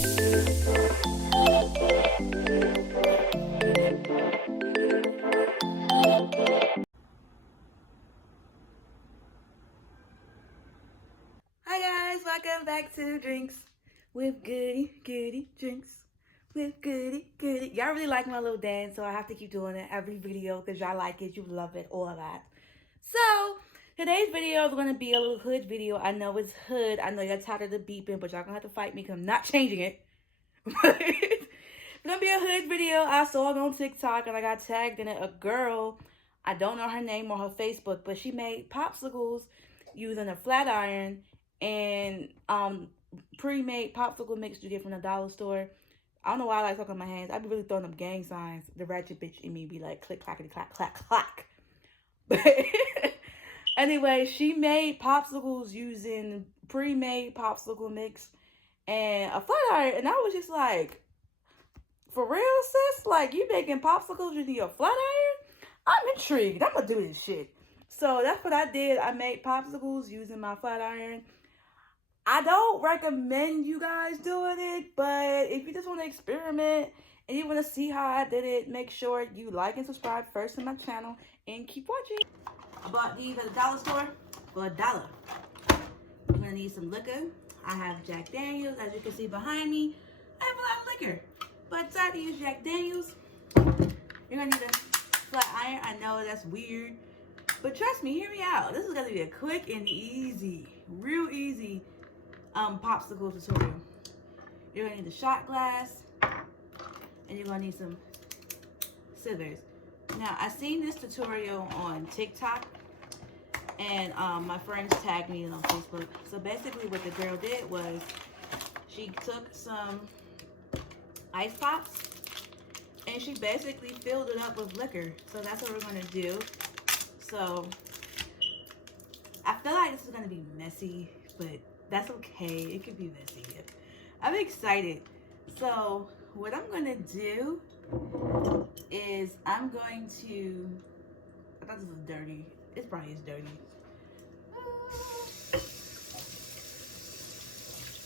Hi guys, welcome back to Drinks with Goody Drinks with Goody. Y'all really like my little dance, so I have to keep doing it every video because y'all like it, you love it, all of that. So today's video is going to be a little hood video. I know it's hood. I know y'all tired of the beeping, but y'all gonna have to fight me because I'm not changing it. It's gonna be a hood video. I saw it on TikTok and I got tagged in it. A girl, I don't know her name or her Facebook, but she made popsicles using a flat iron and pre-made popsicle mix you get from the dollar store. I don't know why I like talking on my hands. I be really throwing up gang signs. The ratchet bitch in me be like click clackety clack clack clack. But anyway, she made popsicles using pre-made popsicle mix and a flat iron, and I was just like, for real, sis? Like, you making popsicles using your flat iron? I'm intrigued. I'm gonna do this shit. So that's what I did. I made popsicles using my flat iron. I don't recommend you guys doing it, but if you just want to experiment and you want to see how I did it, make sure you like and subscribe first to my channel and keep watching. I bought these at the dollar store for $1. You're gonna need some liquor. I have Jack Daniels, as you can see behind me. I have a lot of liquor, but decided to use Jack Daniels. You're gonna need a flat iron. I know that's weird, but trust me, hear me out. This is gonna be a quick and easy, real easy popsicle tutorial. You're gonna need a shot glass, and you're gonna need some scissors. Now, I seen this tutorial on TikTok, and my friends tagged me on Facebook. So basically what the girl did was she took some ice pops and she basically filled it up with liquor. So that's what we're gonna do. So I feel like this is gonna be messy, but that's okay. It could be messy. I'm excited. So what I'm gonna do is I'm going to, I thought this was dirty. It probably is dirty.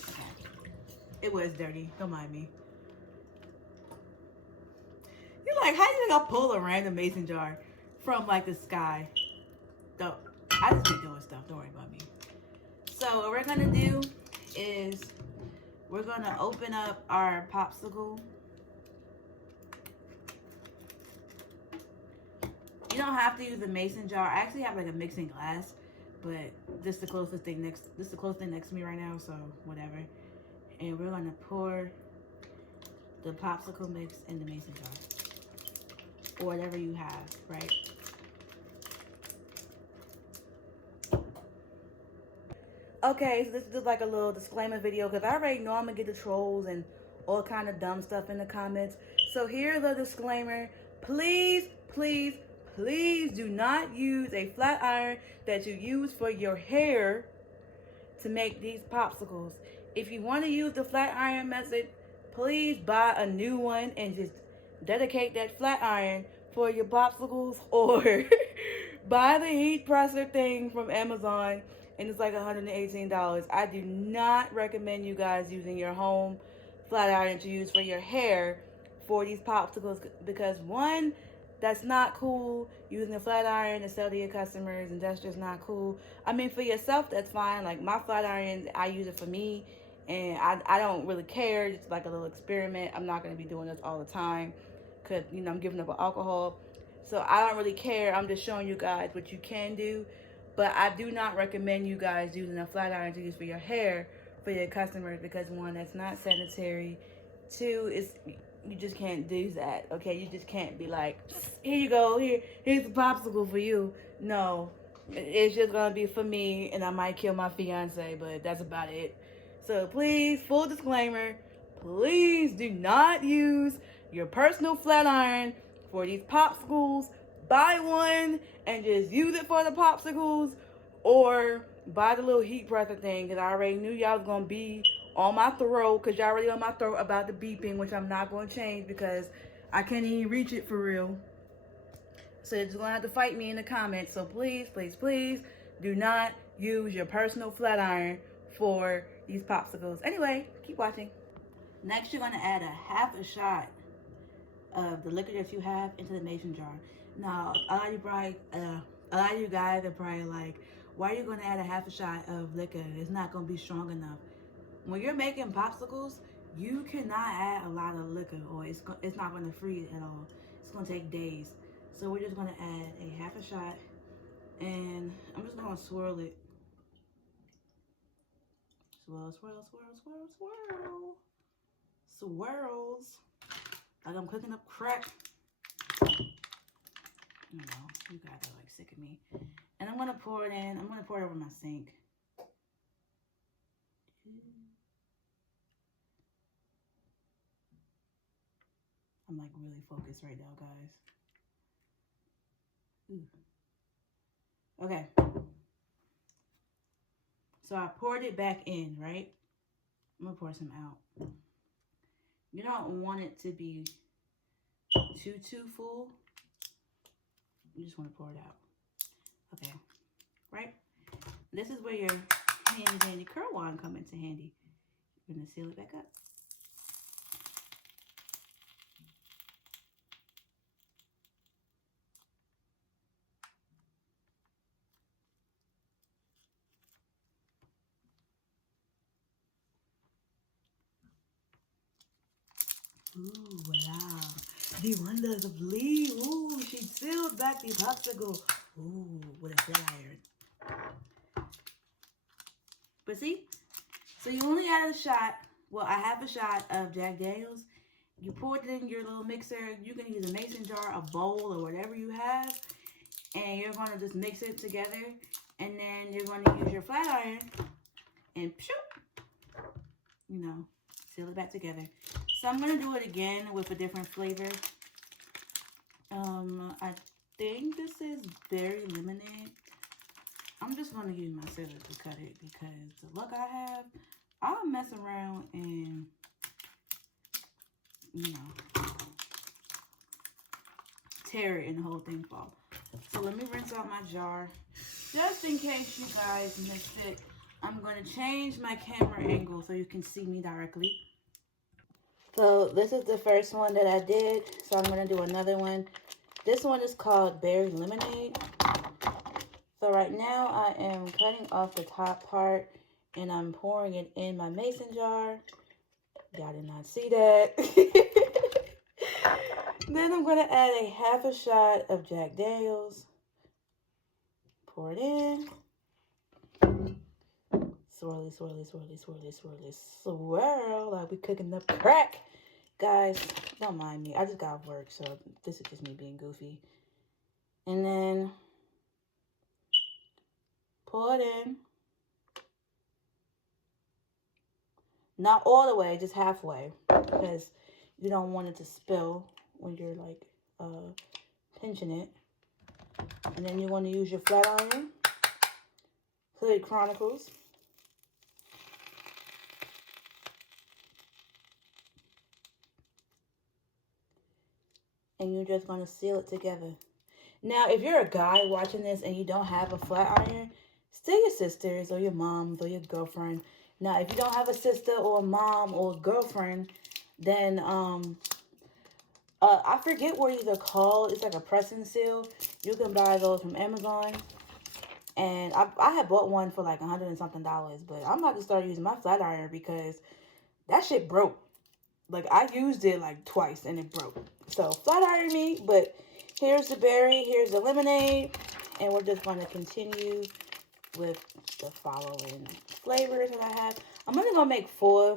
Okay. It was dirty. Don't mind me. You're like, how do you think I pull a random mason jar from like the sky? Don't. I just be doing stuff. Don't worry about me. So what we're gonna do is we're gonna open up our popsicle. You don't have to use a mason jar. I actually have like a mixing glass, but this is the closest thing next. This is the closest thing next to me right now, so whatever. And we're gonna pour the popsicle mix in the mason jar, or whatever you have, right? Okay, so this is just like a little disclaimer video because I already know I'm gonna get the trolls and all kind of dumb stuff in the comments. So here's a disclaimer. Please do not use a flat iron that you use for your hair to make these popsicles. If you want to use the flat iron method, please buy a new one and just dedicate that flat iron for your popsicles, or buy the heat presser thing from Amazon and it's like $118. I do not recommend you guys using your home flat iron to use for your hair for these popsicles because one, that's not cool, using a flat iron to sell to your customers, and that's just not cool. I mean, for yourself, that's fine. Like my flat iron, I use it for me, and I don't really care. It's like a little experiment. I'm not going to be doing this all the time because, you know, I'm giving up on alcohol. So I don't really care. I'm just showing you guys what you can do. But I do not recommend you guys using a flat iron to use for your hair for your customers because one, that's not sanitary. Two, is you just can't do that, okay? You just can't be like, here you go, here's a popsicle for you. No, it's just gonna be for me, and I might kill my fiance, but that's about it. So please, full disclaimer, please do not use your personal flat iron for these popsicles. Buy one and just use it for the popsicles, or buy the little heat presser thing, because I already knew y'all was gonna be on my throat, because y'all already on my throat about the beeping, which I'm not going to change because I can't even reach it for real. So you're just going to have to fight me in the comments. So please do not use your personal flat iron for these popsicles. Anyway, keep watching. Next, you're going to add a half a shot of the liquor that you have into the mason jar. Now, a lot of you guys are probably like, why are you going to add a half a shot of liquor? It's not going to be strong enough. When you're making popsicles, you cannot add a lot of liquor, or it's not going to freeze at all. It's going to take days. So we're just going to add a half a shot, and I'm just going to swirl it. Swirl, swirl, swirl, swirl, swirl. Swirls. Like I'm cooking up crack. You know, you guys are like sick of me. And I'm gonna pour it in. I'm gonna pour it over my sink. I'm like really focused right now, guys. Ooh. Okay. So I poured it back in, right? I'm gonna pour some out. You don't want it to be too full. You just want to pour it out. Okay. Right? This is where your handy dandy curl wand come into handy. You're gonna seal it back up. Ooh, wow. The wonders of Lee. Ooh, she sealed back the popsicle. Ooh, with a flat iron. But see? So you only add a shot, well, a half a shot of Jack Daniels. You pour it in your little mixer. You can use a mason jar, a bowl, or whatever you have. And you're going to just mix it together. And then you're going to use your flat iron and you know, seal it back together. So I'm going to do it again with a different flavor. I think this is berry lemonade. I'm just going to use my scissors to cut it because the luck I have, I'll mess around and, you know, tear it and the whole thing fall. So let me rinse out my jar. Just in case you guys missed it, I'm going to change my camera angle so you can see me directly. So this is the first one that I did. So I'm going to do another one. This one is called Berry Lemonade. So right now I am cutting off the top part and I'm pouring it in my mason jar. Y'all did not see that. Then I'm going to add a half a shot of Jack Daniels. Pour it in. Swirly, swirly, swirly, swirly, swirly, swirl. Like we cooking up crack. Guys, don't mind me. I just got off work, so this is just me being goofy. And then pour it in. Not all the way, just halfway. Because you don't want it to spill when you're like pinching it. And then you want to use your flat iron. Hood Chronicles. And you're just going to seal it together. Now, if you're a guy watching this and you don't have a flat iron, stay your sisters or your moms or your girlfriend. Now, if you don't have a sister or a mom or a girlfriend, then I forget what these are called. It's like a press and seal. You can buy those from Amazon. And I had bought one for like $100 and something, but I'm about to start using my flat iron because that shit broke. Like I used it like twice and it broke. So flat iron me, but here's the berry, here's the lemonade, and we're just going to continue with the following flavors that I have. I'm only going to make 4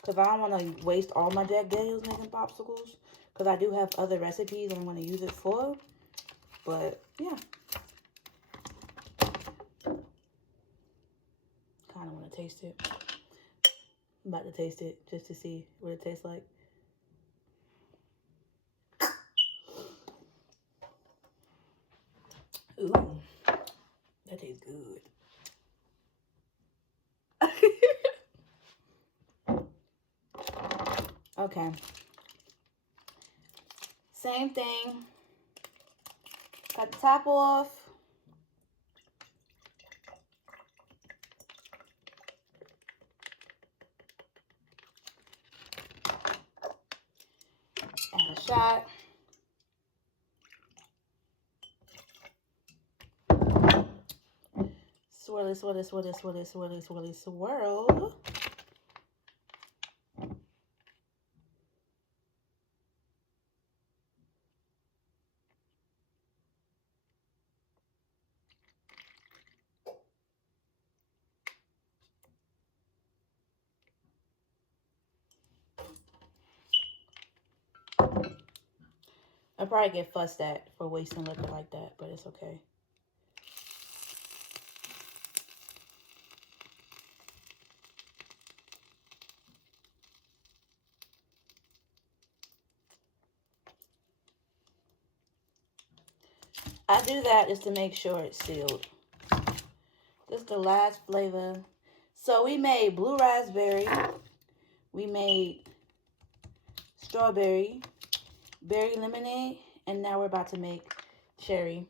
because I don't want to waste all my Jack Daniels making popsicles because I do have other recipes and I'm going to use it for. But yeah. Kind of want to taste it. I'm about to taste it just to see what it tastes like. Ooh, that tastes good. Okay. Same thing. Cut the top off. shot. Swirly, swirly, swirly, swirly, swirly, swirly, swirl. I'll probably get fussed at for wasting liquor like that, but it's okay. I do that just to make sure it's sealed. This is the last flavor. So we made blue raspberry. We made strawberry, berry lemonade, and now we're about to make cherry.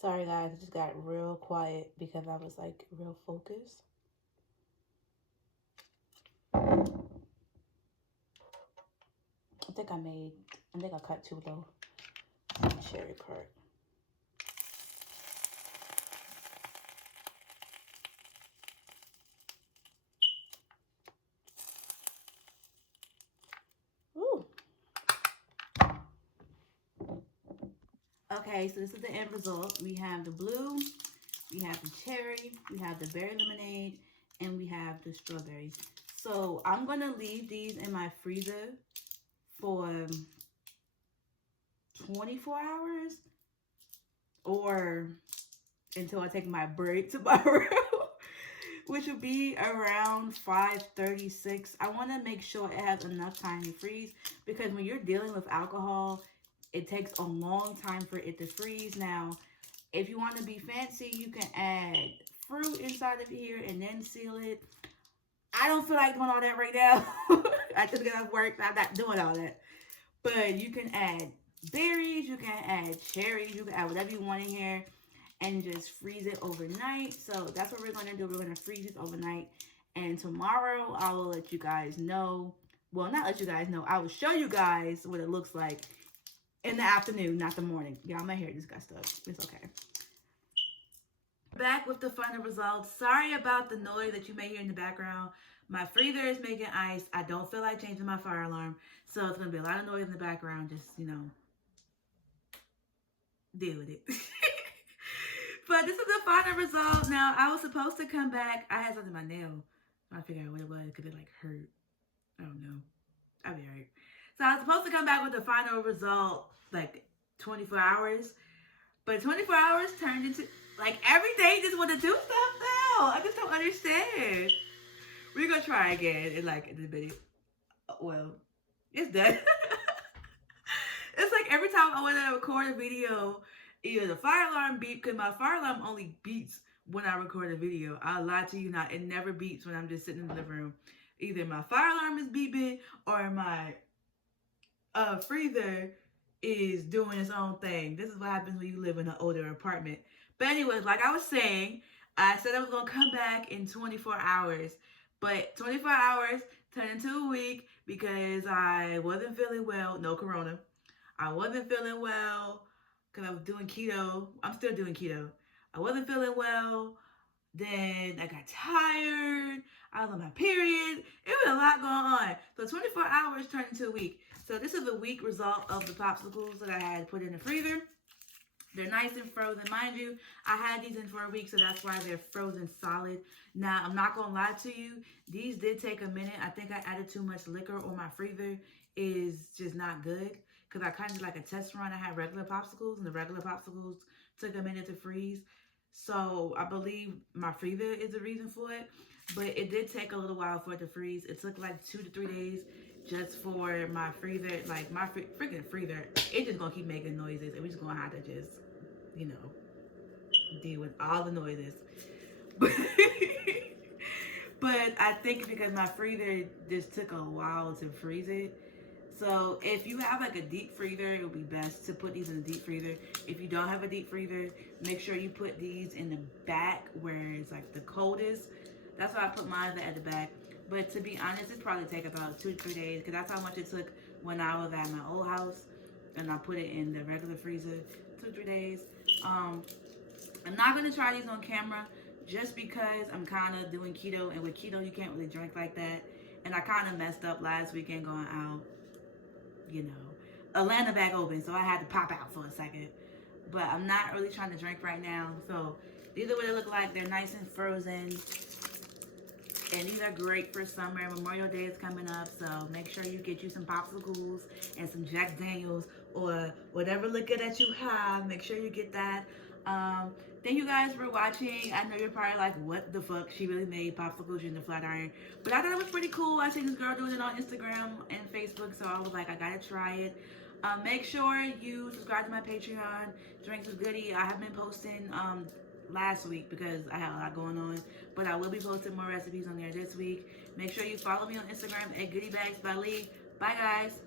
Sorry guys, I just got real quiet because I was like real focused. I think I cut too low. Cherry part. Ooh. Okay, so this is the end result. We have the blue, we have the cherry, we have the berry lemonade, and we have the strawberry. So I'm gonna leave these in my freezer for 24 hours or until I take my break tomorrow, which will be around 5:36. I want to make sure it has enough time to freeze because when you're dealing with alcohol, it takes a long time for it to freeze. Now, if you want to be fancy, you can add fruit inside of here and then seal it. I don't feel like doing all that right now. I just got off work. I'm not doing all that. But you can add berries, you can add cherries, you can add whatever you want in here and just freeze it overnight. So that's what we're going to do. We're going to freeze it overnight. And tomorrow I will let you guys know. Well, not let you guys know. I will show you guys what it looks like in the afternoon, not the morning. Y'all, my hair just got stuck. It's okay. Back with the final results. Sorry about the noise that you may hear in the background. My freezer is making ice. I don't feel like changing my fire alarm. So it's going to be a lot of noise in the background. Just, deal with it. But this is the final result. Now, I was supposed to come back. I had something in my nail. I figured out what it was because it hurt. I don't know. I'll be alright. So I was supposed to come back with the final result 24 hours. But 24 hours turned into every day just want to do stuff now. I just don't understand. We're gonna try again in a minute. Well, it's done. It's like every time I want to record a video, either the fire alarm beep, because my fire alarm only beeps when I record a video. I'll lie to you not. It never beeps when I'm just sitting in the living room. Either my fire alarm is beeping or my freezer is doing its own thing. This is what happens when you live in an older apartment. But anyways, like I was saying, I said I was going to come back in 24 hours. But 24 hours turned into a week because I wasn't feeling well. No corona. I wasn't feeling well because I was doing keto. I'm still doing keto. I wasn't feeling well. Then I got tired. I was on my period. It was a lot going on. So 24 hours turned into a week. So this is the week result of the popsicles that I had put in the freezer. They're nice and frozen. Mind you, I had these in for a week, so that's why they're frozen solid. Now, I'm not going to lie to you. These did take a minute. I think I added too much liquor, or my freezer is just not good. Because I kind of did a test run. I had regular popsicles, and the regular popsicles took a minute to freeze. So I believe my freezer is the reason for it. But it did take a little while for it to freeze. It took 2 to 3 days just for my freezer. Like my freaking freezer, it's just gonna keep making noises, and we're just gonna have to just, you know, deal with all the noises. But I think because my freezer just took a while to freeze it. So if you have like a deep freezer, it would be best to put these in the deep freezer. If you don't have a deep freezer, make sure you put these in the back where it's like the coldest. That's why I put mine at the back. But to be honest, it probably take about 2 to 3 days, because that's how much it took when I was at my old house and I put it in the regular freezer. 2 to 3 days. I'm not gonna try these on camera just because I'm kind of doing keto, and with keto you can't really drink like that. And I kind of messed up last weekend going out, you know, Atlanta back open, so I had to pop out for a second. But I'm not really trying to drink right now. So these are what they look like. They're nice and frozen. And these are great for summer. Memorial Day is coming up, so make sure you get you some Popsicles and some Jack Daniels or whatever liquor that you have. Make sure you get that. Thank you guys for watching. I know you're probably like, what the fuck? She really made popsicles using the flat iron. But I thought it was pretty cool. I seen this girl doing it on Instagram and Facebook, so I was like, I gotta try it. Make sure you subscribe to my Patreon, Drinks with Goody. I have been posting last week because I had a lot going on, but I will be posting more recipes on there this week. Make sure you follow me on Instagram at GoodyBagsByLee. Bye guys.